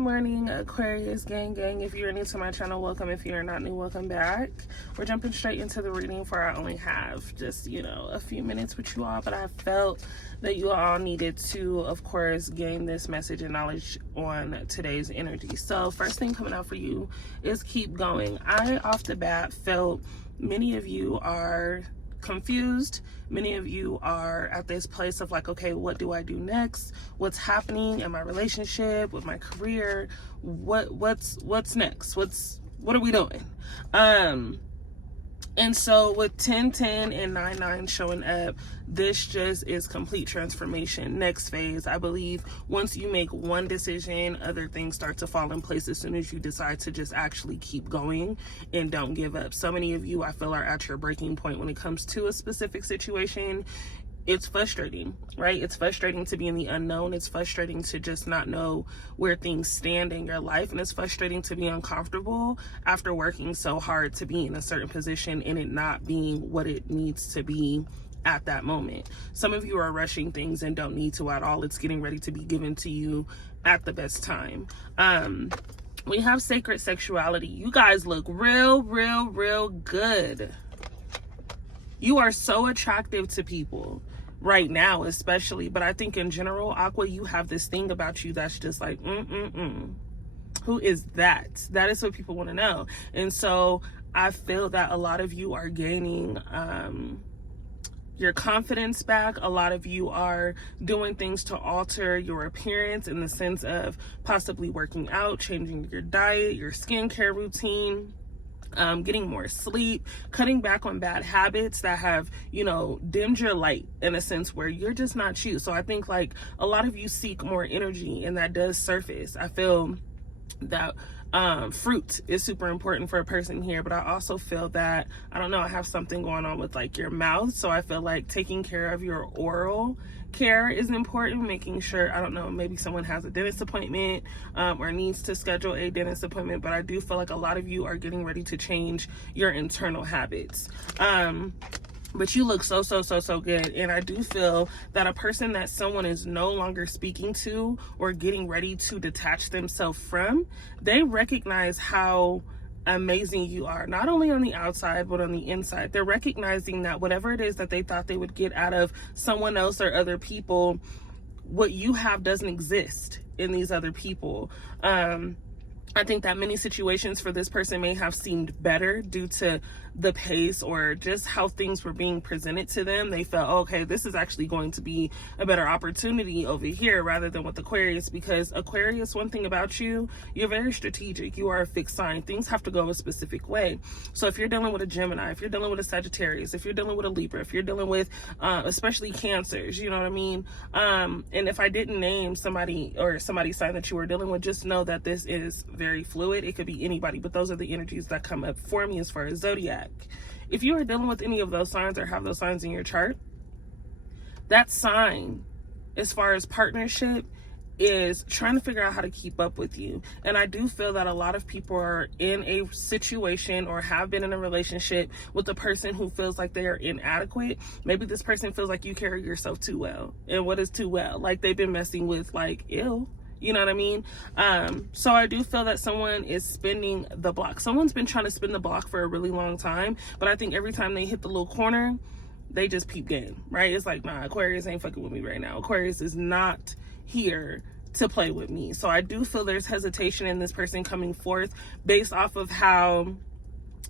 morning, Aquarius gang. If you're new to my channel, welcome. If you're not new, welcome back. We're jumping straight into the reading, for I only have just, a few minutes with you all, but I felt that you all needed to, of course, gain this message and knowledge on today's energy. So first thing coming out for you is keep going. I, off the bat, felt many of you are confused. Many of you are at this place of like, okay, what do I do next? What's happening in my relationship, with my career? What's next? What are we doing? And so with 10-10 and 9-9 showing up, this just is complete transformation. Next phase, I believe once you make one decision, other things start to fall in place as soon as you decide to just actually keep going and don't give up. So many of you, I feel, are at your breaking point when it comes to a specific situation. It's frustrating, right? It's frustrating to be in the unknown. It's frustrating to just not know where things stand in your life. And it's frustrating to be uncomfortable after working so hard to be in a certain position and it not being what it needs to be at that moment. Some of you are rushing things and don't need to at all. It's getting ready to be given to you at the best time. We have sacred sexuality. You guys look real good. You are so attractive to people right now, especially, but I think in general, Aqua, you have this thing about you that's just like, who is that? That is what people want to know. And so I feel that a lot of you are gaining your confidence back. A lot of you are doing things to alter your appearance in the sense of possibly working out, changing your diet, your skincare routine, getting more sleep, cutting back on bad habits that have, dimmed your light in a sense where you're just not you. So I think like a lot of you seek more energy and that does surface. I feel that fruit is super important for a person here, but I also feel that, I don't know, I have something going on with like your mouth. So I feel like taking care of your oral care is important, making sure, I don't know, maybe someone has a dentist appointment or needs to schedule a dentist appointment, but I do feel like a lot of you are getting ready to change your internal habits. But you look so good. And I do feel that a person that someone is no longer speaking to or getting ready to detach themselves from, they recognize how amazing you are, not only on the outside but on the inside. They're recognizing that whatever it is that they thought they would get out of someone else or other people, what you have doesn't exist in these other people. I think that many situations for this person may have seemed better due to the pace or just how things were being presented to them. They felt, okay, this is actually going to be a better opportunity over here rather than with Aquarius, because Aquarius, one thing about you, you're very strategic. You are a fixed sign. Things have to go a specific way. So if you're dealing with a Gemini, if you're dealing with a Sagittarius, if you're dealing with a Libra, if you're dealing with especially Cancers, you know what I mean? And if I didn't name somebody or somebody's sign that you were dealing with, just know that this is very fluid. It could be anybody, but those are the energies that come up for me as far as zodiac. If you are dealing with any of those signs or have those signs in your chart, that sign, as far as partnership, is trying to figure out how to keep up with you. And I do feel that a lot of people are in a situation or have been in a relationship with a person who feels like they are inadequate. Maybe this person feels like you carry yourself too well. And what is too well? Like they've been messing with like ill. You know what I mean? So I do feel that someone is spinning the block. Someone's been trying to spin the block for a really long time, but I think every time they hit the little corner, they just peep game, right? It's like, nah, Aquarius ain't fucking with me right now. Aquarius is not here to play with me. So I do feel there's hesitation in this person coming forth based off of how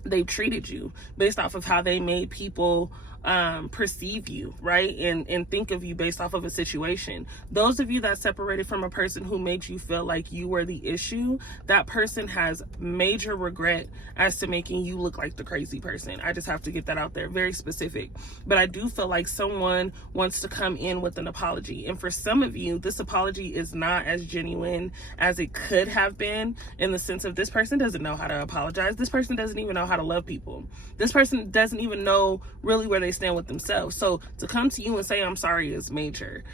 they've treated you, based off of how they made people perceive you, right? And think of you based off of a situation. Those of you that separated from a person who made you feel like you were the issue, that person has major regret as to making you look like the crazy person. I just have to get that out there, very specific. But I do feel like someone wants to come in with an apology. And for some of you, this apology is not as genuine as it could have been, in the sense of this person doesn't know how to apologize. This person doesn't even know how to love people. This person doesn't even know really where they stand with themselves. So to come to you and say I'm sorry is major.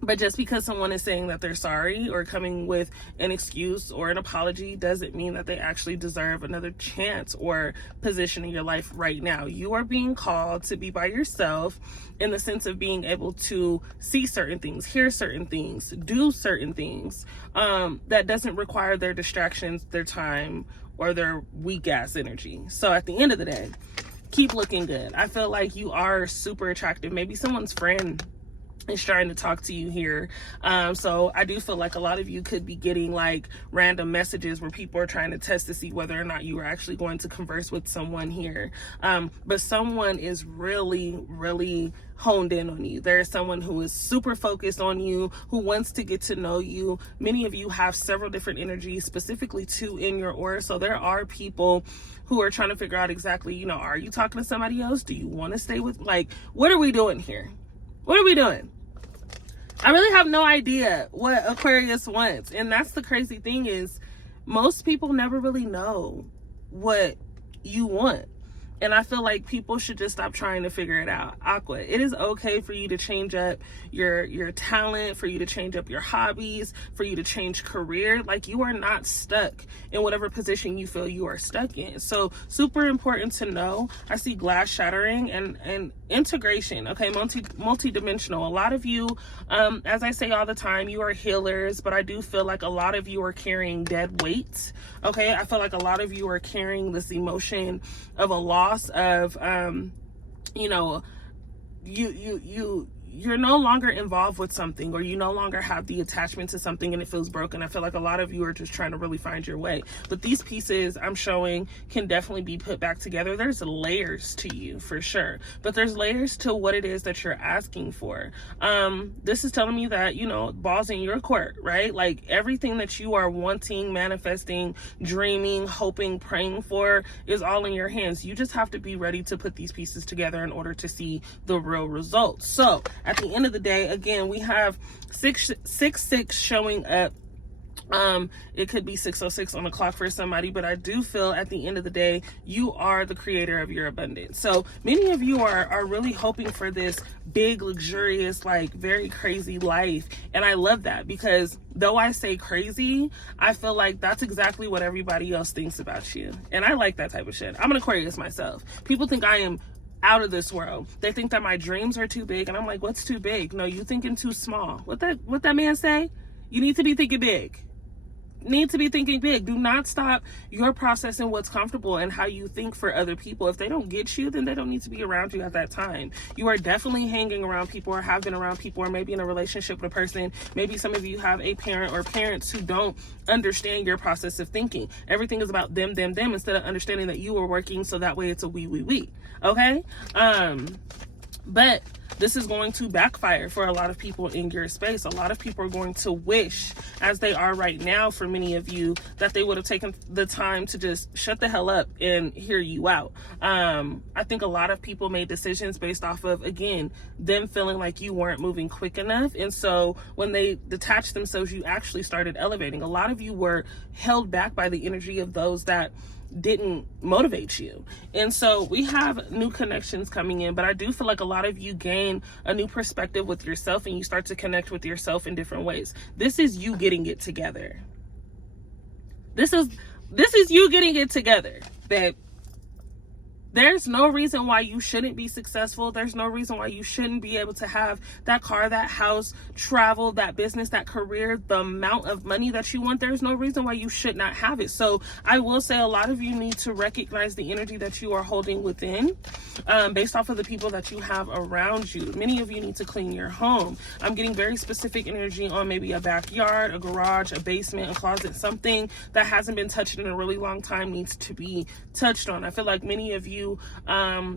But just because someone is saying that they're sorry or coming with an excuse or an apology doesn't mean that they actually deserve another chance or position in your life right now. You are being called to be by yourself in the sense of being able to see certain things, hear certain things, do certain things that doesn't require their distractions, their time, or their weak ass energy. So at the end of the day, keep looking good. I feel like you are super attractive. Maybe someone's friend is trying to talk to you here. So I do feel like a lot of you could be getting like random messages where people are trying to test to see whether or not you are actually going to converse with someone here. But someone is really, really honed in on you. There is someone who is super focused on you, who wants to get to know you. Many of you have several different energies, specifically 2 in your aura. So there are people who are trying to figure out exactly, you know, are you talking to somebody else? Do you want to stay with, like, what are we doing here? What are we doing? I really have no idea what Aquarius wants. And that's the crazy thing, is most people never really know what you want. And I feel like people should just stop trying to figure it out. Aqua, it is okay for you to change up your talent, for you to change up your hobbies, for you to change career. Like, you are not stuck in whatever position you feel you are stuck in. So super important to know. I see glass shattering and integration. Okay, multi-dimensional. A lot of you, as I say all the time, you are healers, but I do feel like a lot of you are carrying dead weight. Okay, I feel like a lot of you are carrying this emotion of a loss of you know, you're no longer involved with something, or you no longer have the attachment to something and it feels broken. I feel like a lot of you are just trying to really find your way. But these pieces I'm showing can definitely be put back together. There's layers to you for sure, but there's layers to what it is that you're asking for. This is telling me that, you know, ball's in your court, right? Like, everything that you are wanting, manifesting, dreaming, hoping, praying for is all in your hands. You just have to be ready to put these pieces together in order to see the real results. So at the end of the day, again, we have 666 showing up. It could be 606 on the clock for somebody, but I do feel at the end of the day, you are the creator of your abundance. So many of you are really hoping for this big, luxurious, like very crazy life. And I love that, because though I say crazy, I feel like that's exactly what everybody else thinks about you. And I like that type of shit. I'm an Aquarius myself. People think I am out of this world. They think that my dreams are too big, and I'm like, what's too big? No, you thinking too small. What that man say? You need to be thinking big. Need to be thinking big. Do not stop your process and what's comfortable and how you think for other people. If they don't get you, then they don't need to be around you at that time. You are definitely hanging around people, or have been around people, or maybe in a relationship with a person. Maybe some of you have a parent or parents who don't understand your process of thinking. Everything is about them, instead of understanding that you are working so that way it's a we. Okay? But this is going to backfire for a lot of people in your space. A lot of people are going to wish, as they are right now for many of you, that they would have taken the time to just shut the hell up and hear you out. I think a lot of people made decisions based off of, again, them feeling like you weren't moving quick enough. And so when they detached themselves, you actually started elevating. A lot of you were held back by the energy of those that didn't motivate you. And so we have new connections coming in, but I do feel like a lot of you gain a new perspective with yourself, and you start to connect with yourself in different ways. This is you getting it together. This is you getting it together, babe. There's no reason why you shouldn't be successful. There's no reason why you shouldn't be able to have that car, that house, travel, that business, that career, the amount of money that you want. There's no reason why you should not have it. So I will say a lot of you need to recognize the energy that you are holding within, based off of the people that you have around you. Many of you need to clean your home. I'm getting very specific energy on maybe a backyard, a garage, a basement, a closet, something that hasn't been touched in a really long time needs to be touched on. I feel like many of you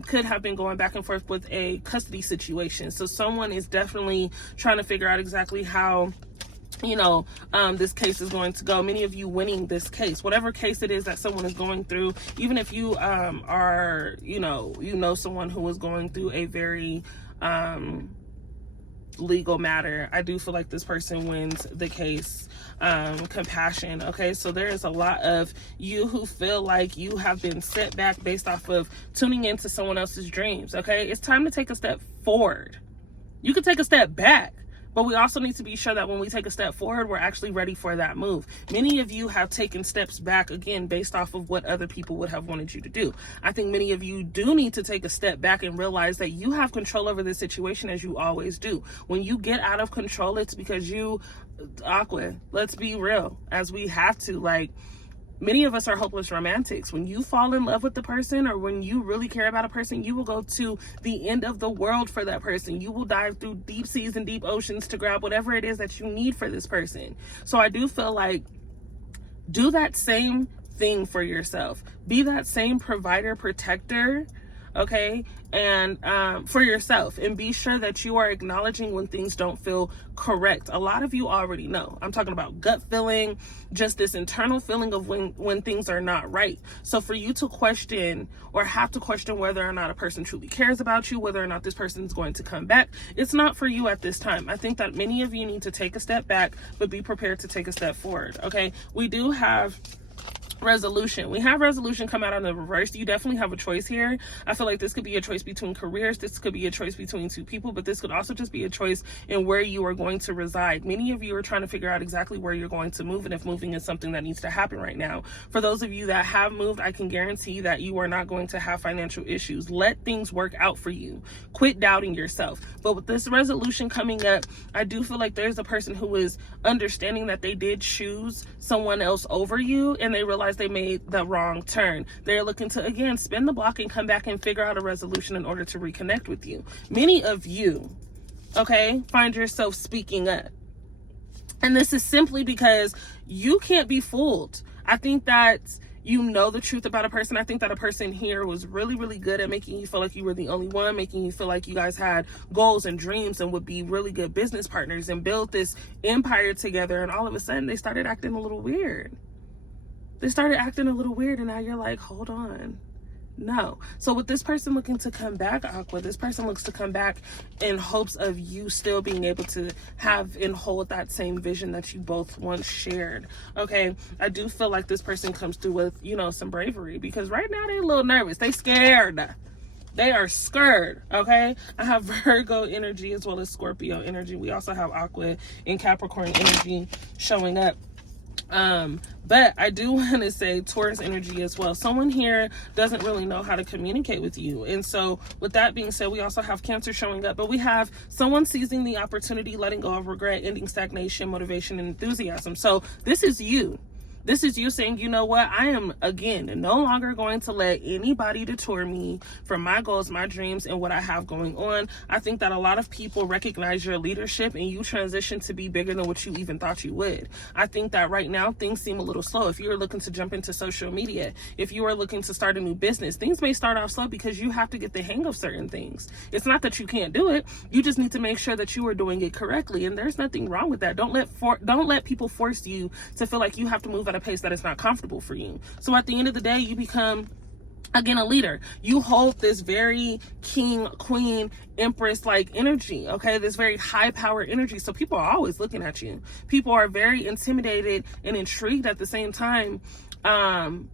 could have been going back and forth with a custody situation. So someone is definitely trying to figure out exactly how, you know, this case is going to go. Many of you winning this case, whatever case it is that someone is going through, even if you are, you know someone who is going through a very legal matter, I do feel like this person wins the case. Compassion. Okay, so there is a lot of you who feel like you have been set back based off of tuning into someone else's dreams. Okay, it's time to take a step forward. You can take a step back, But we also need to be sure that when we take a step forward, we're actually ready for that move. Many of you have taken steps back, again, based off of what other people would have wanted you to do. I think many of you do need to take a step back and realize that you have control over this situation, as you always do. When you get out of control, it's because you, Aqua, let's be real, as we have to, like, many of us are hopeless romantics. When you fall in love with the person, or when you really care about a person, you will go to the end of the world for that person. You will dive through deep seas and deep oceans to grab whatever it is that you need for this person. So I do feel like, do that same thing for yourself. Be that same provider, protector, okay, and for yourself, and be sure that you are acknowledging when things don't feel correct. A lot of you already know. I'm talking about gut feeling, just this internal feeling of when things are not right. So for you to question, or have to question, whether or not a person truly cares about you, whether or not this person is going to come back, it's not for you at this time. I think that many of you need to take a step back, but be prepared to take a step forward. Okay, we do have resolution. We have resolution come out on the reverse. You definitely have a choice here. I feel like this could be a choice between careers. This could be a choice between two people, but this could also just be a choice in where you are going to reside. Many of you are trying to figure out exactly where you're going to move, and if moving is something that needs to happen right now. For those of you that have moved, I can guarantee that you are not going to have financial issues. Let things work out for you. Quit doubting yourself. But with this resolution coming up, I do feel like there's a person who is understanding that they did choose someone else over you, and they realize they made the wrong turn. They're looking to, again, spin the block and come back and figure out a resolution in order to reconnect with you. Many of you, okay, find yourself speaking up. And this is simply because you can't be fooled. I think that you know the truth about a person. I think that a person here was really, really good at making you feel like you were the only one, making you feel like you guys had goals and dreams and would be really good business partners and build this empire together. And all of a sudden, they started acting a little weird. And now you're like, hold on. No. So with this person looking to come back, Aqua, this person looks to come back in hopes of you still being able to have and hold that same vision that you both once shared. Okay, I do feel like this person comes through with, you know, some bravery, because right now they're a little nervous. They scared. They are scared, okay? I have Virgo energy as well as Scorpio energy. We also have Aqua and Capricorn energy showing up. But I do want to say Taurus energy as well. Someone here doesn't really know how to communicate with you. And so with that being said, we also have Cancer showing up, but we have someone seizing the opportunity, letting go of regret, ending stagnation, motivation, and enthusiasm. So this is you. This is you saying, you know what, I am, again, no longer going to let anybody detour me from my goals, my dreams, and what I have going on. I think that a lot of people recognize your leadership and you transition to be bigger than what you even thought you would. I think that right now things seem a little slow. If you're looking to jump into social media, if you are looking to start a new business, things may start off slow because you have to get the hang of certain things. It's not that you can't do it. You just need to make sure that you are doing it correctly. And there's nothing wrong with that. Don't let people force you to feel like you have to move at a pace that is not comfortable for you. So at the end of the day, you become, again, a leader. You hold this very king, queen, empress like energy, okay? This very high power energy. So people are always looking at you. People are very intimidated and intrigued at the same time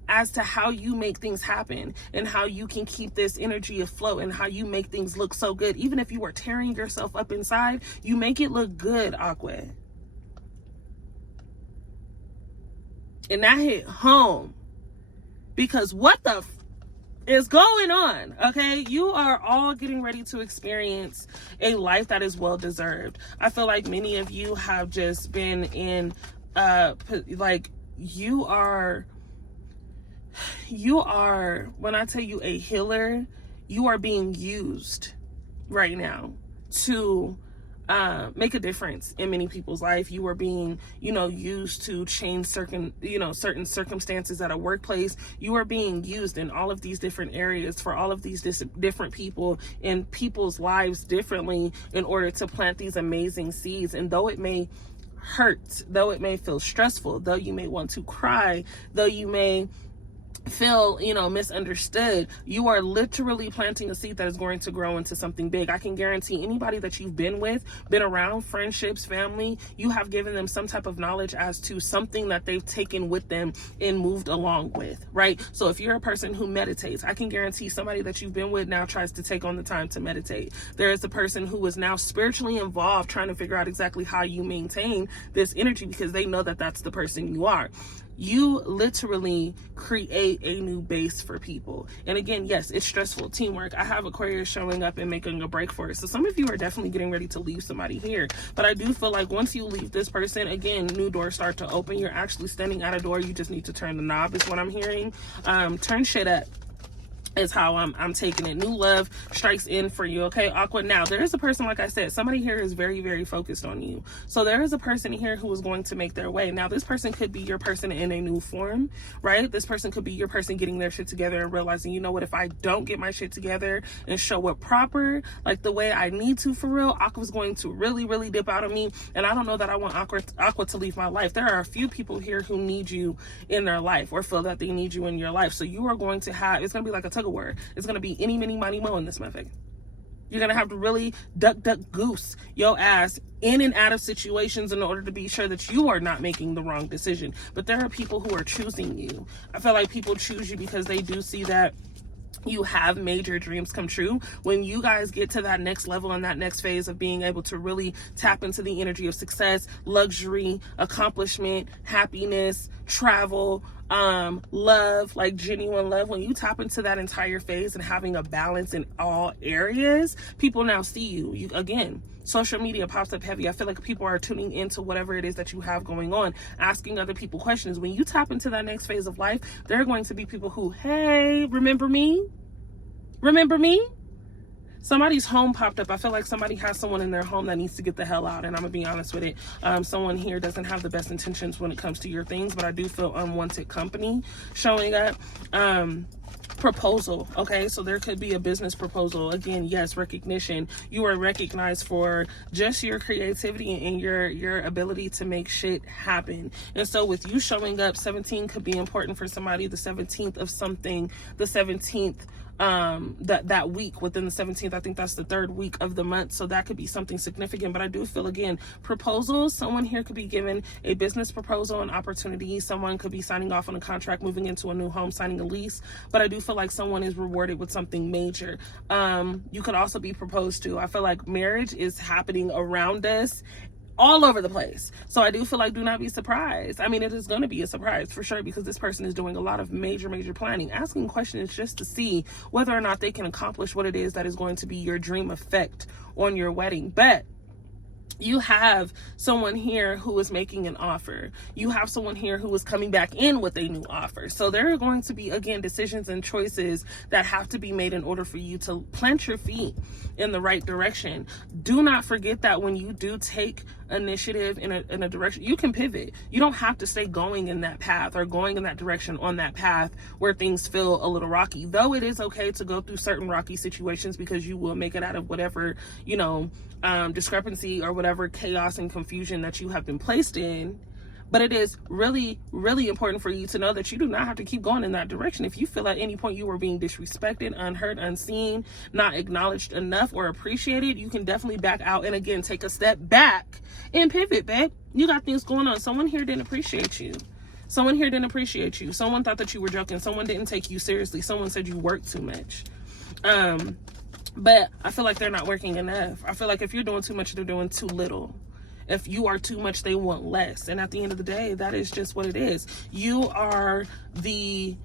as to how you make things happen and how you can keep this energy afloat and how you make things look so good. Even if you are tearing yourself up inside, you make it look good, Aqua. And that hit home, because what the is going on, okay? You are all getting ready to experience a life that is well deserved. I feel like many of you have just been in like you are, when I tell you a healer, you are being used right now to make a difference in many people's life. You are being, used to change certain circumstances at a workplace. You are being used in all of these different areas for all of these different people in people's lives differently in order to plant these amazing seeds. And though it may hurt, though it may feel stressful, though you may want to cry, though you may feel, you know, misunderstood. You are literally planting a seed that is going to grow into something big. I can guarantee anybody that you've been with, been around, friendships, family, you have given them some type of knowledge as to something that they've taken with them and moved along with, right? So if you're a person who meditates, I can guarantee somebody that you've been with now tries to take on the time to meditate. There is a person who is now spiritually involved trying to figure out exactly how you maintain this energy because they know that that's the person you are. You literally create a new base for people. And again, yes, it's stressful, teamwork. I have Aquarius showing up and making a break for it. So some of you are definitely getting ready to leave somebody here. But I do feel like once you leave this person, again, new doors start to open. You're actually standing at a door. You just need to turn the knob is what I'm hearing. Turn shit up is how I'm taking it. New love strikes in for you, okay, Aqua? Now, there is a person, like I said, somebody here is very, very focused on you. So there is a person here who is going to make their way. Now, this person could be your person in a new form, right? This person could be your person getting their shit together and realizing, you know what, if I don't get my shit together and show up proper, like the way I need to for real, Aqua's going to really, really dip out of me. And I don't know that I want Aqua to leave my life. There are a few people here who need you in their life or feel that they need you in your life. So you are going to have, it's going to be like a tug of war. It's going to be any, mini, money, mo in this motherfucker. You're going to have to really duck, goose your ass in and out of situations in order to be sure that you are not making the wrong decision. But there are people who are choosing you. I feel like people choose you because they do see that you have made your dreams come true. When you guys get to that next level and that next phase of being able to really tap into the energy of success, luxury, accomplishment, happiness, travel, love, like genuine love, when you tap into that entire phase and having a balance in all areas, people now see you. Again, social media pops up heavy. I feel like people are tuning into whatever it is that you have going on, asking other people questions. When you tap into that next phase of life, there are going to be people who, hey, remember me? Remember me? Somebody's home popped up. I feel like somebody has someone in their home that needs to get the hell out, and I'm gonna be honest with it. Someone here doesn't have the best intentions when it comes to your things, but I do feel unwanted company showing up. Proposal, okay? So there could be a business proposal. Again, yes, recognition. You are recognized for just your creativity and your ability to make shit happen. And so with you showing up, 17 could be important for somebody. The 17th of something, the 17th that week within the 17th, I think that's the third week of the month, so that could be something significant. But I do feel, again, proposals, someone here could be given a business proposal, an opportunity. Someone could be signing off on a contract, moving into a new home, signing a lease. But I do feel like someone is rewarded with something major. You could also be proposed to. I feel like marriage is happening around us all over the place. So I do feel like, do not be surprised. I mean, it is going to be a surprise for sure, because this person is doing a lot of major planning, asking questions just to see whether or not they can accomplish what it is that is going to be your dream effect on your wedding. But you have someone here who is making an offer. You have someone here who is coming back in with a new offer. So there are going to be, again, decisions and choices that have to be made in order for you to plant your feet in the right direction. Do not forget that when you do take initiative in a direction, you can pivot. You don't have to stay going in that path or going in that direction on that path where things feel a little rocky. Though it is okay to go through certain rocky situations, because you will make it out of whatever, discrepancy or whatever chaos and confusion that you have been placed in. But it is really, really important for you to know that you do not have to keep going in that direction. If you feel at any point you were being disrespected, unheard, unseen, not acknowledged enough or appreciated, you can definitely back out and, again, take a step back and pivot, babe. You got things going on. Someone here didn't appreciate you. Someone here didn't appreciate you. Someone thought that you were joking. Someone didn't take you seriously. Someone said you work too much. But I feel like they're not working enough. I feel like if you're doing too much, they're doing too little. If you are too much, they want less. And at the end of the day, that is just what it is. You are the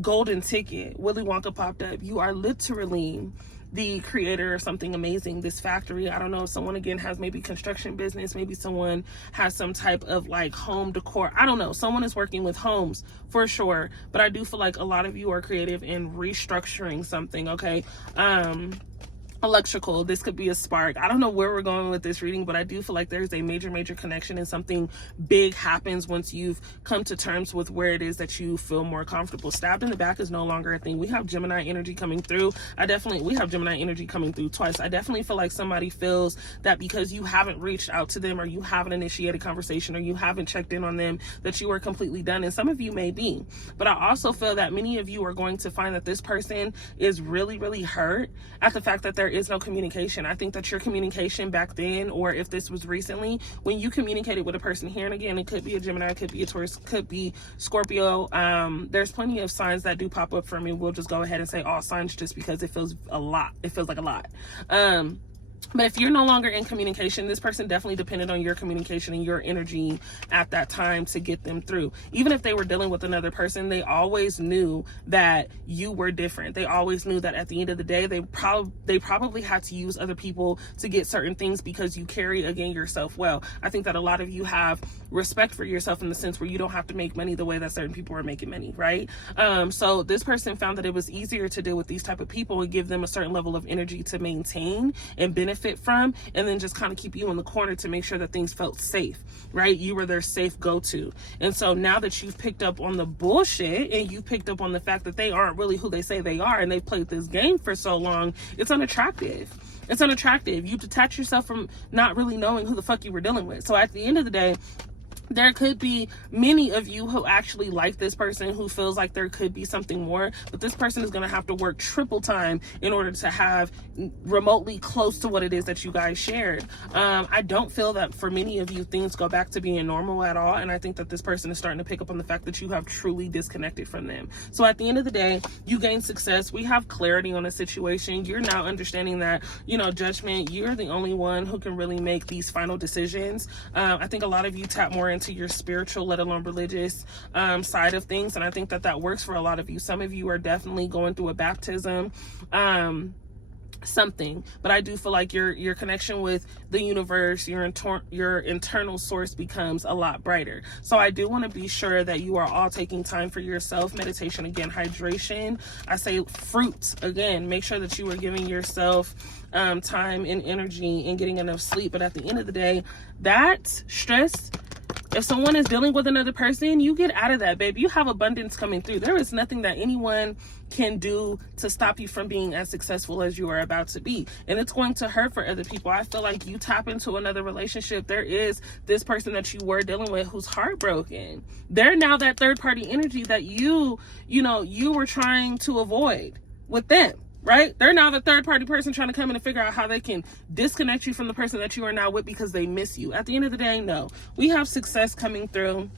golden ticket. Willy Wonka popped up. You are literally the creator of something amazing. This factory, I don't know if someone, again, has maybe construction business, maybe someone has some type of like home decor. I don't know. Someone is working with homes for sure. But I do feel like a lot of you are creative in restructuring something, okay? electrical. This could be a spark. I don't know where we're going with this reading, but I do feel like there's a major connection, and something big happens once you've come to terms with where it is that you feel more comfortable. Stabbed in the back is no longer a thing. We have Gemini energy coming through. We have Gemini energy coming through twice. I definitely feel like somebody feels that because you haven't reached out to them, or you haven't initiated conversation, or you haven't checked in on them, that you are completely done. And some of you may be, but I also feel that many of you are going to find that this person is really hurt at the fact that there is no communication. I think that your communication back then, or if this was recently, when you communicated with a person here, and again, it could be a Gemini, it could be a Taurus, could be Scorpio. There's plenty of signs that do pop up for me. We'll just go ahead and say all signs, just because it feels a lot. It feels like a lot. But if you're no longer in communication, this person definitely depended on your communication and your energy at that time to get them through. Even if they were dealing with another person, they always knew that you were different. They always knew that at the end of the day, they probably had to use other people to get certain things, because you carry, again, yourself well. I think that a lot of you have respect for yourself in the sense where you don't have to make money the way that certain people are making money, right? So this person found that it was easier to deal with these type of people and give them a certain level of energy to maintain and benefit from, and then just kind of keep you in the corner to make sure that things felt safe, right? You were their safe go-to. And so now that you've picked up on the bullshit, and you picked up on the fact that they aren't really who they say they are, and they've played this game for so long, it's unattractive. It's unattractive. You detach yourself from not really knowing who the fuck you were dealing with. So at the end of the day, there could be many of you who actually like this person, who feels like there could be something more, but this person is going to have to work triple time in order to have remotely close to what it is that you guys shared. I don't feel that for many of you things go back to being normal at all, and I think that this person is starting to pick up on the fact that you have truly disconnected from them. So at the end of the day, you gain success. We have clarity on a situation. You're now understanding that, judgment, you're the only one who can really make these final decisions. I think a lot of you tap more into your spiritual, let alone religious side of things, and I think that works for a lot of you. Some of you are definitely going through a baptism, something, but I do feel like your connection with the universe, your internal source, becomes a lot brighter. So I do want to be sure that you are all taking time for yourself. Meditation, again, hydration, I say fruits, again, make sure that you are giving yourself time and energy and getting enough sleep. But at the end of the day, that stress, if someone is dealing with another person, you get out of that, baby. You have abundance coming through. There is nothing that anyone can do to stop you from being as successful as you are about to be. And it's going to hurt for other people. I feel like you tap into another relationship. There is this person that you were dealing with who's heartbroken. They're now that third party energy that you were trying to avoid with them. Right? They're now the third party person trying to come in and figure out how they can disconnect you from the person that you are now with because they miss you. At the end of the day, no. We have success coming through.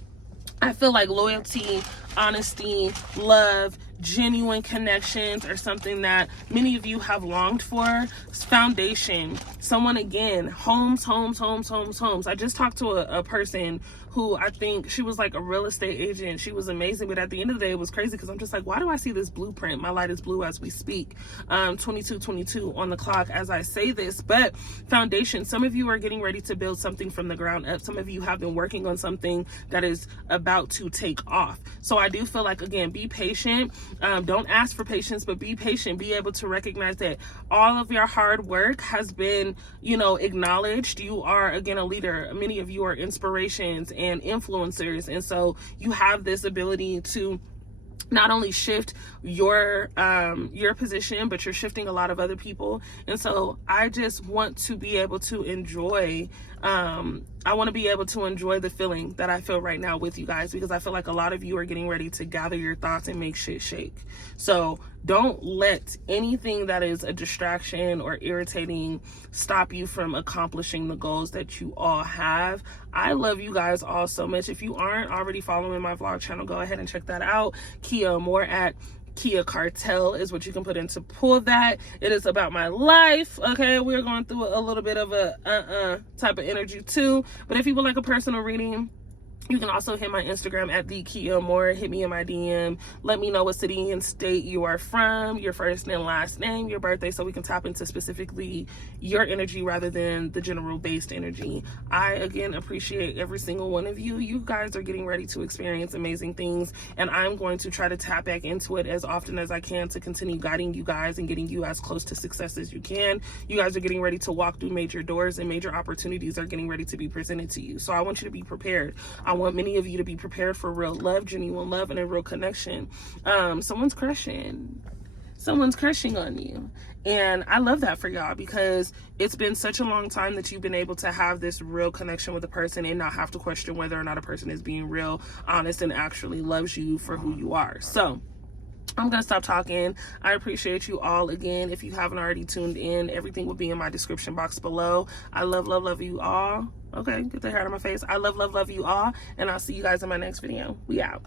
I feel like loyalty, honesty, love, genuine connections are something that many of you have longed for. Foundation. Someone, again, homes. I just talked to a person who I think she was like a real estate agent. She was amazing, but at the end of the day, it was crazy because I'm just like, why do I see this blueprint? My light is blue as we speak. 22:22 on the clock as I say this. But foundation, some of you are getting ready to build something from the ground up. Some of you have been working on something that is about to take off. So I do feel like, again, be patient. Don't ask for patience, but be patient. Be able to recognize that all of your hard work has been, acknowledged. You are, again, a leader. Many of you are inspirations and influencers, and so you have this ability to not only shift your position, but you're shifting a lot of other people. And so I just want to be able to enjoy the feeling that I feel right now with you guys, because I feel like a lot of you are getting ready to gather your thoughts and make shit shake. So don't let anything that is a distraction or irritating stop you from accomplishing the goals that you all have. I love you guys all so much. If you aren't already following my vlog channel, go ahead and check that out. Kia Moore at Kia Cartel is what you can put in to pull that. It is about my life. Okay, we're going through a little bit of a type of energy too. But if you would like a personal reading, You can also hit my Instagram at the Kia Moore. Hit me in my DM. Let me know what city and state you are from, your first and last name, your birthday, so we can tap into specifically your energy rather than the general based energy. I, again, appreciate every single one of you. You guys are getting ready to experience amazing things, and I'm going to try to tap back into it as often as I can to continue guiding you guys and getting you as close to success as you can. You guys are getting ready to walk through major doors, and major opportunities are getting ready to be presented to you. So I want you to be prepared. I want many of you to be prepared for real love, genuine love, and a real connection. Someone's crushing on you, and I love that for y'all, because it's been such a long time that you've been able to have this real connection with a person and not have to question whether or not a person is being real, honest, and actually loves you for who you are. So I'm gonna stop talking. I appreciate you all. Again, if you haven't already tuned in, everything will be in my description box below. I love you all. Okay, get the hair out of my face. I love you all, and I'll see you guys in my next video. We out.